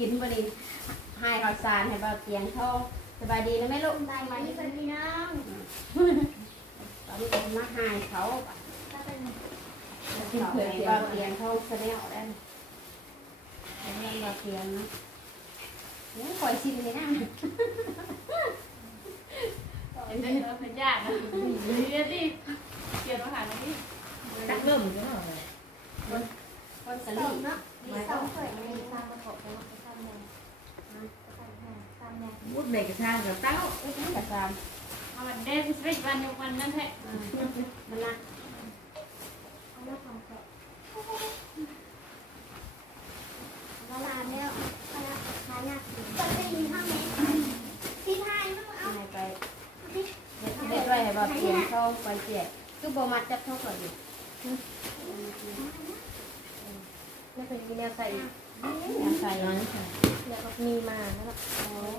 กินพอดีให้ข้าวสารให้เบาเตียงทองสบายดีนะแม่ลูกได้ไหมพี่พี่น้องตอนนี้เป็นมาหายเขาก็เป็นเขาให้เบาเตียงทองแสดงออกได้เป็นเรื่องเบาเตียงนะนี่คอยชิมเลยนะเห็นไหมเราเป็นญาตินะเรียนดิเกียรติมาหาหน่อยดิตักเริ่มกันหน่อยคนสสลีองเนาะมีสองเปิดในทางประกอบแล้วก็ทำแน วทำแนวมุดในกระทางกับเต้าเอ้ยนี่กับซามเอาวันเดย์สวิวันยกวันนั่นแหละมันนะเอามาทำก่อนเวลาเนี่ยคณะคณะก็จะยินห้องนี้ที่ไทยต้งเอาให้ไปเด็ดด็ดไว้ให้เบาเตียงทองไปเจียคือบ่มัดจับทองก่อนอยู่ไม่เป็นมีแนวใส่ ใส่น้อยเนาะค่ะแล้วก็มีมาแล้วก็โอ้ย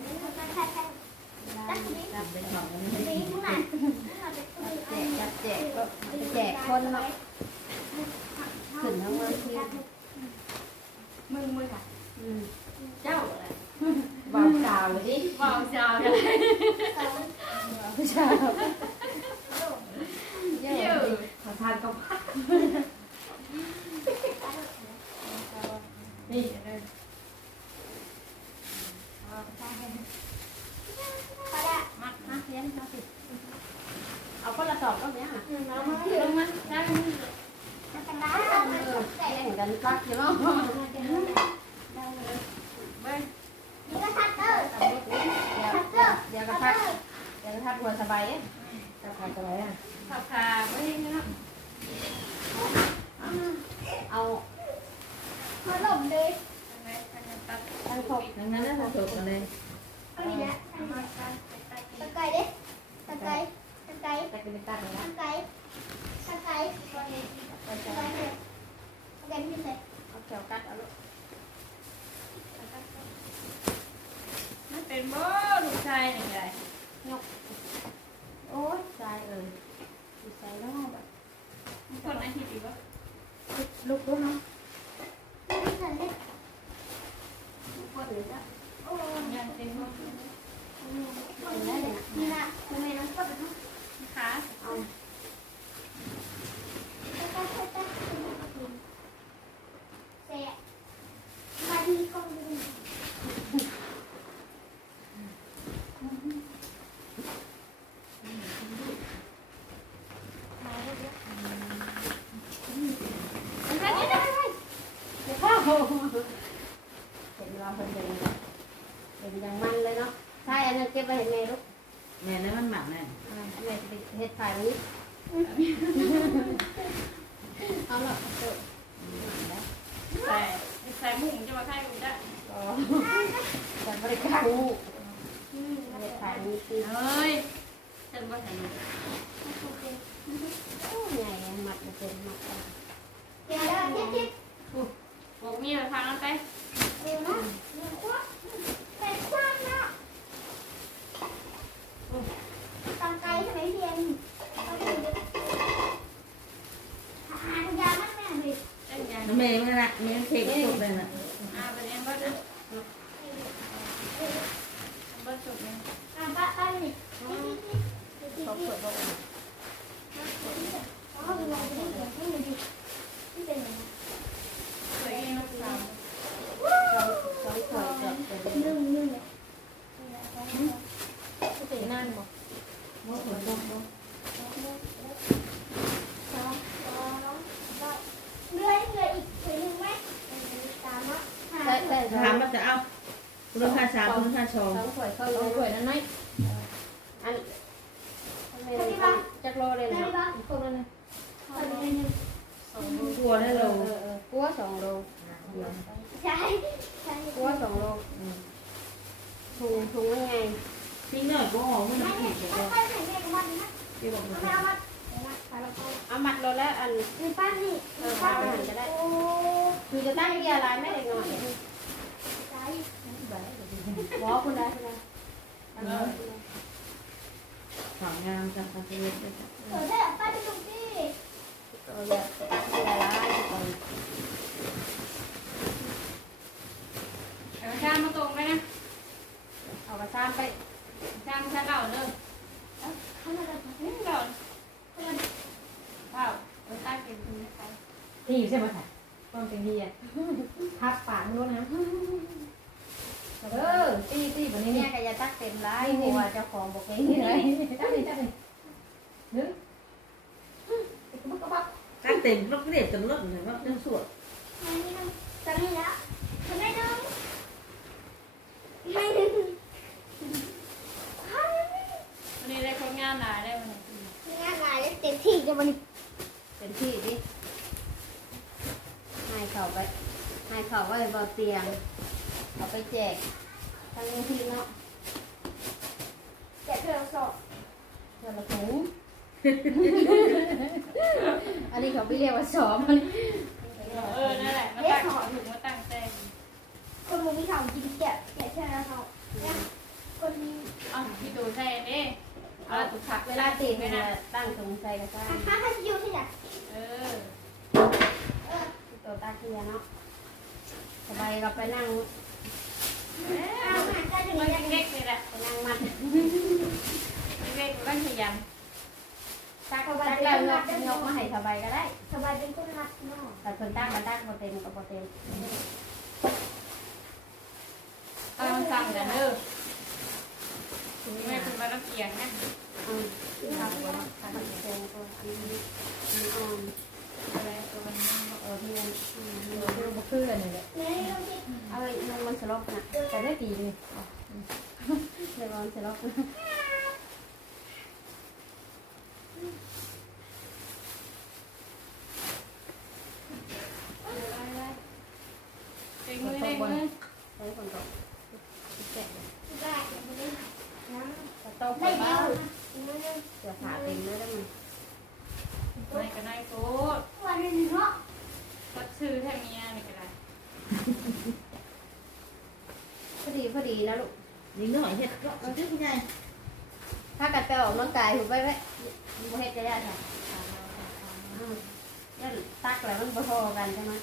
ตักเป็นของมันดีทุกหจับแจกก็แจกคนเนาะขึ้นทั้งวันทีมึงมึงอะเจ้าอะไรบ่าวสาวเลยดิว่าวเจ้าเลยบ่าวสาวเย เย อะ อะ ขอทานก็พัก นี่เลย ก็ได้ มัดนะเรียนมาสิ เอาคนละสอบก็เนี้ยค่ะ หนึ่งน้องมา ลงมาได้ไหม เป็นร้าน เออแย่งกันรักอยู่เนาะ เบ้ย นี่ก็ทัตเตอร์ ทำนิดนี้เดี๋ยว ทัตเตอร์ เดี๋ยวก็ ทัต พัก เตอร์ เดี๋ยวก็พัก หัวสบายเอ๊ะจะพักสบายอะขับขาไม่ได้นะเอาขนมเลยทำไมกันตัดทั้งครบดังนั้นถ้าถูกกันเลยเอาดีนะตะไคร้ดิตะไคร้ตะไคร้แต่เป็นตัดเลยนะตะไคร้ตะไคร้ตะไคร้ตะไคร้เลยตะไคร้ที่ไหนเอาแขวกัดเอาลูก ไม่เป็นบ่ลูกชายอย่างไร โอ้ยใจเอ่ยใจแล้วแบบ คนอาทิตย์ดีวะ ลูกรู้เนาะ ที่ไหนเนี่ย ลูกคนหรือจะ โอ้ ยังเป็นบ่ นี่นะทำไมน้องกดนะ ขา เอา ตะไคร้ตะไคร้เสียมาดีกองดู ไม่ใช่นี่นะ เดี๋ยวเข้าเห็นเราคนเดินเป็นอย่างมันเลยเนาะใช่อันนั้น เก็บไว้เห็นไงลูกแม่นั้นมันหมักแม่อ่าแม่จะไปเฮ็ดถ่ายวันนี้เอาละเถอะใส่ใส่มุ้งจะมาค่ายกูได้ก็จะบริการงูเฮ็ดถ่ายนี้คือเฮ้ยฉันว่าฉันโอ้ใหญ่มัดจะเป็นมัดกันเดี๋ยวเราคิดคิดบอกมีไปพังแล้วไปเดี๋ยวนะเดี๋ยวคว้าแต่คว้าเนาะตังไกลใช่ไหมเพียงหาพยามันแม่เลย เต้นยัง แม่มันละแม่เค้กสุกเลยนะอ่าไปเรียนบ้านนะบ้านสุดเลยอะป้าป้านี่เขาเปิดบอก อ๋อดูว่าจะได้เห็นให้มันดีที่เป็นยังไง สวยเองลูกสาว สองขวดเกือบจะเป็น นึ่งนึ่งเลย เป็นนั่นบอก ว่าผลตกบ่ สองสองก็เลื่อยเลื่อยอีกถึงหนึ่งไหมสามอะห้า ได้ได้ ถามว่าจะเอาคุณค่าสามคุณค่าสอง สองขวดเขาสองขวดนั่นน้อยอันจักโลเลยนะพวกนั้น คนหนึ่ง สอง กลัวได้เรา เออเออกัวสองโล ใช่ใช่ กัวสองโลถุงถุงยังไง ทิ้งหน่อยก็หอมมัน ไม่ ผิ เนี่ย ดเดี๋ยว ค่อยๆใส่แม่กับมันนะ ที่บอก ไม่ ว่า เอามาเดี๋ยวนะไปแล้วก็ เอามัดโลแล้วอัน มีป้านี่มีป้านี่โอ้ คื อะไรไม่ได้งอนใจหมอคุณได้คุณได้สาวงามจากคาเฟ่ด้วยจ้ะเออได้ป้าที่ตรงที่ตัวเยอะตั้งเกียร์อะไรก่อนเอาชามาตรงไปนะ เอากระซานไปชาชาเก่าเด้อเข้ามาเลยนี่เก่าเปล่าเออตาเก็บคุณไม่ไปที่ใช่ไหมคะ ต้องเป็นที่อะทับปากรู้นะเออตีตีแบบนี้เนี่ยก็จะตักเต็มร้ายหัวเจ้าของบอกเองเลยจับเลยจับเลยนึกมันก็บักตั้งเต็มรถเด็ดจนรถเลยว่ายังสวดอันนี้มันจะมีแล้วจะไม่ดึงไม่ดึงวันนี้ได้คนงานหลายได้วันนี้งานงานเต็มที่จะมันเป็นที่ดิให้ เขาไปให้เขาไว้บนเตียงเอาไปแจกทั้งที่เนาะแกะเธอสอบเงินละถุงอันนี้เขาไม่เรียกว่าซ้อมอันนี้เออ นั่นแหละมาตั้งขอถึงมาตั้งเต็มคนมึงที่เขากินแกะแกะเธอเขาเนี่ยคนนี้เอาพี่ตูใส่เด้เอาตุกผักเวลาตีเนี่ยตั้งตรงใส่กระซ่าอะถ้าถ้าจะอยู่ที่ไหนเออเออ ตัวตาเทียเนาะสบายก็ไปนั่งเอาหาเจ้าจะมัมีนอะไรเล็กเลยแหละไปนั่งมัดเล็กมันขยันตักตักแล้วยกยกมาให้สบายก็ได้สบายเป็นคนรักเนาะแต่คนตั้งมันตั้งโปรเต็มกับโปรเต็มเอามันสั่งกันเด้อแม่คุณมาต้องเกียงนะอืมทำแล้วทำโปรเต็มตัวอันนี้มีอ่อนอะไรตัวมันเออที่มันมี เอบุคือกันนี่แหละเนี่ยเราที่เอาไว้นมันสลบนะแต่ได้ปีนี่เดี๋ยวมันสลบเต็งมือเต็งมือใช้คนตกแกะได้เดี๋ยวไปดูนะกระต้มได้เบาเดียวนะเสือขาเต็มเลยได้มั้ยไม่ก็ได้โคตร วันนึงเนาะก็ชื่อแท่เมียนี่ก็ได้พอดีพอดีนะลูกยิงหน่อยเฮ็ดก็มันจะยังไงถ้ากัดไปออกกำลังกายถูกไปไหมมันเฮ็ดจะยากค่ะยันตักแล้วมันพอกันใช่ไหม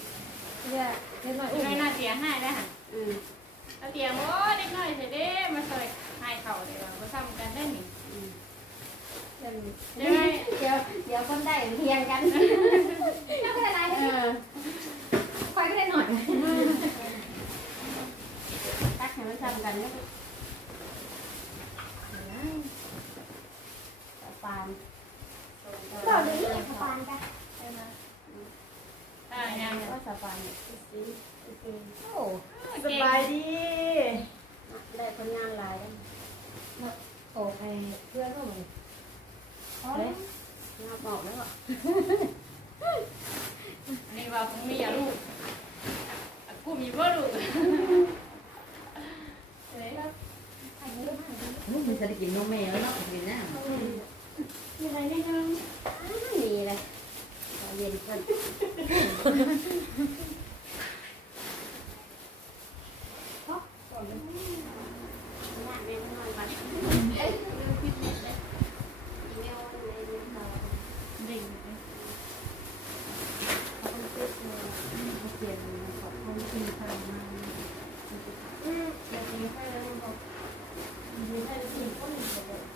เรียกเรียกน้อยอุ้มไม่น่าเสียให้ได้หันอืมเตียงโอ้เด็กน้อยเสร็จเด้มาใส่ให้เขาเดี๋ยวมาซ้ำกันได้หนิอืม เดี๋ยวเดี๋ยวให้เดี๋ยวเดี๋ยวคนได้เทียงกันไม่เป็นไรเออคอยแค่หน่อยตักให้มันซ้ำกันก็ปานเราเลยนี่สบายกันอ่ายังก็สปานโอ้สบายดีได้คนงานหลายโอ้ไอเพื่อนก็เหมือน เฮ้ยงาบอกแล้วอะอันนี้ว่าผมมีอย่าลูกกูมีบ่ลูกเลยครับลูกมันจะได้กินนมแม่แล้วเนาะกินน้มีอะไรแน่นอน มีเลยเย็นขึ้น เด็ก อืมเ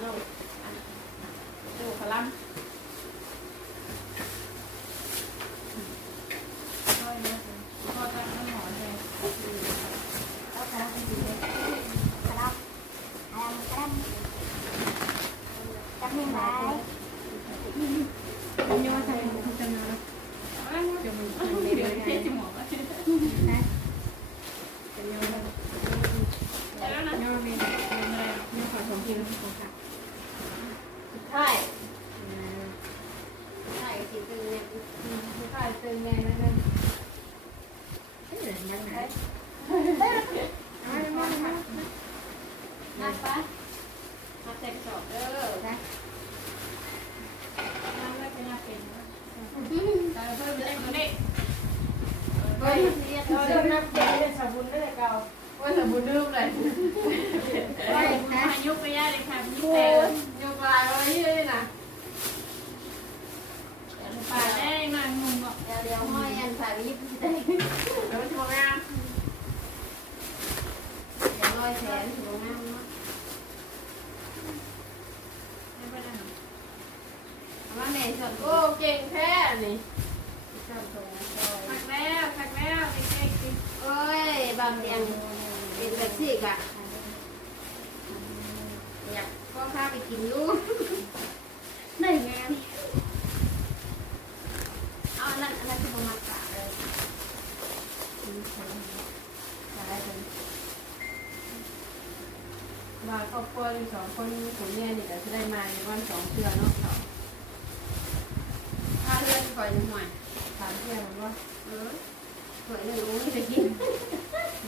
แล้วลูกดูพลัง ขาลังขาจับมือไว้ยอดใส่คุณจะมาเดี๋ยวมันเดี๋ยวเทจมูกเป็นยังไงเราเริ่มนับเจ๊เลยสบุนได้เลยเก่าว่าสบุนลืมเลยว่าสบุนมายุกไปย่าเลยค่ะพี่แต่ยุกลายไว้ที่นี่นะป่าได้มางงบอกเดี๋ยวเดี๋ยวห้อยอันสายยิบแล้วมันทำงานเดี๋ยวร้อยแสนถึงงามเนาะไม่เป็นไรเอาแม่ส่วนโอ้เก่งแท้นี่ ผักแล้วผักแล้วเด็กๆกินโอ้ยบางเรียงเป็นแบบสิกะอยากก็พาไปกินอยู่หนึ่งงานเอาอันนั้นอันนั้นคือประมาณกะเลยอืมใช่เป็นมาครอบครัวอยู่สองคนผมเนี่ยนี่แต่จะได้มาในวันสองเทือนเนาะเขาถ้าเลื่อนคอยหน่อยามเทือนมันว่าเออคอยหนึ่งรู้จะกิน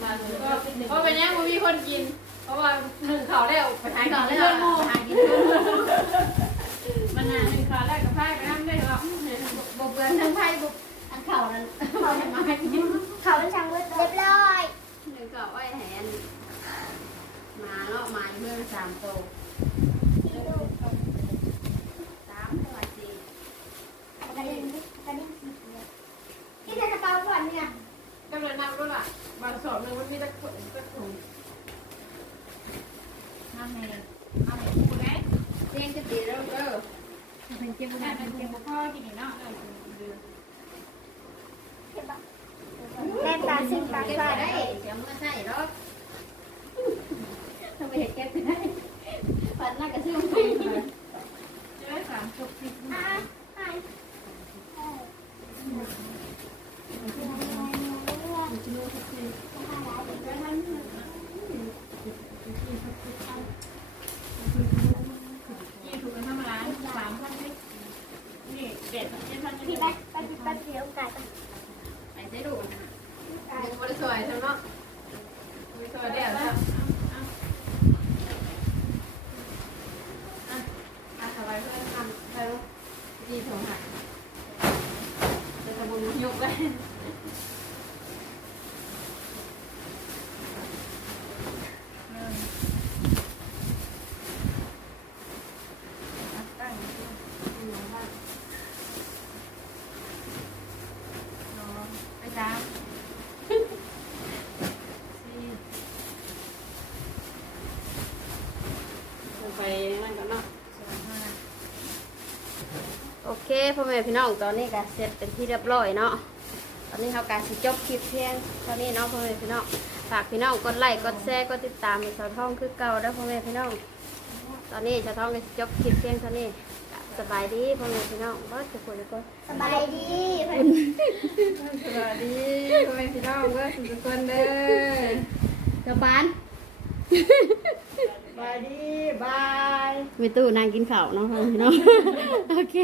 มาถึงก็เพราะเป็นยังมันมีคนกิน เพราะว่าหนึ่งเขาวแล้วไปหาต่อกินเลยเพื่อนหมู่หายกินมันหาหนึ่งเขาวแรกกับไพ่ไปนั่งได้หรอกบเบือนทั้งไพ่บุอันข่าวนั้นเขาจะมาให้กินเขาเป็นช่างเวทเรียบร้อยหนึ่งก็ไว้แหนมาเนาะมาเพื่อสามโตสามเท่าไหร่สี่ กระดิ่งกระดิ่งสีเขียวที่จะกระเป๋าก่อนเนี่ย กำลังนั่งด้วยล่ะบางสอบหนึ่งมันมีตะขุ่นตะขุ่น ห้าแม่ เอาไหนกูไหน เรียนจะตีแล้วเด้อ เป็นเกมบุญเป็นเกมบุญพ่อกินเนาะ แม่ตาซิ่งตา เก็บใส่ไปได้เสียมือใส่รถทำไมเห็นเก็บไปได้ปัดหน้ากระซิ่งไปเยอะสามจุกสิบอะอะเออยี่ถูกกันธรรมดาสามพันนี่นี่เด็ดเจ็ดพันะ นี่ไปไปไปเดี๋ยวไก่ไปไปใส่ดูนะ ไก่ บริสุทธิ์ใช่ไหมบริสุทธิ์เดี๋ยวจะ อาสบายเพื่อนทำไปลูกดีถูกหักจะทำบุญยกเลย ตั้งไปจ้าไปนั่นก่อนเนาะ โอเค พ่อแม่พี่น้องตอนนี้ก็เสร็จเป็นที่เรียบร้อยเนาะตอนนี้เขาการสิจบคลิปเพียงเท่านี้เนาะพ่อแม่พี่น้องฝากพี่น้องกดไลค์กดแชร์กดติดตามให้สาวทองคือเก่าแล้วพ่อแม่พี่น้องตอนนี้สาวทองก็สิจบคลิปเพียงเท่านี้ก็สบายดีพ่อแม่พี่น้องบ่จะคุยกันสบายดีสวัสดีพ่อแม่พี่น้องเพื่อนทุกคนเด้อเจ้าบ้าน บายดีบายมีตู้นางกินข้าวเนาะเนาะ โอเค